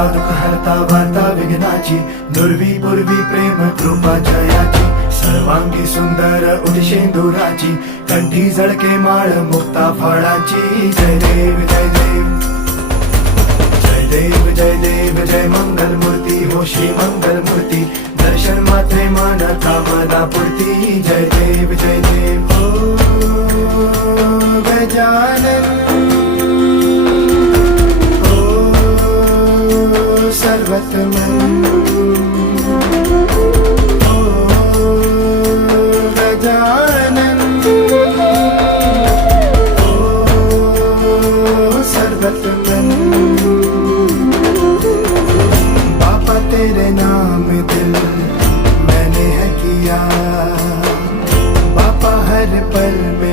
हरता दुःख हरता वार्ता विघ्नाची, दुर्वी पूर्वी प्रेम कृपा जयाची, सर्वांगी सुंदर उदिशेंदुराची, कंठी झळके माळ मुक्ता फळाची. जय देव जय देव जय देव जय देव जय मंगल मूर्ती हो श्री मंगल मूर्ती, दर्शन मात्रे मन कामना पूर्ती. जय देव जय देव हो गजानन हो सर्वतमन हो गजानन हो सर्वतमन. बाबा तेरे नाम दिल मैंने है किया, बाबा हर पल में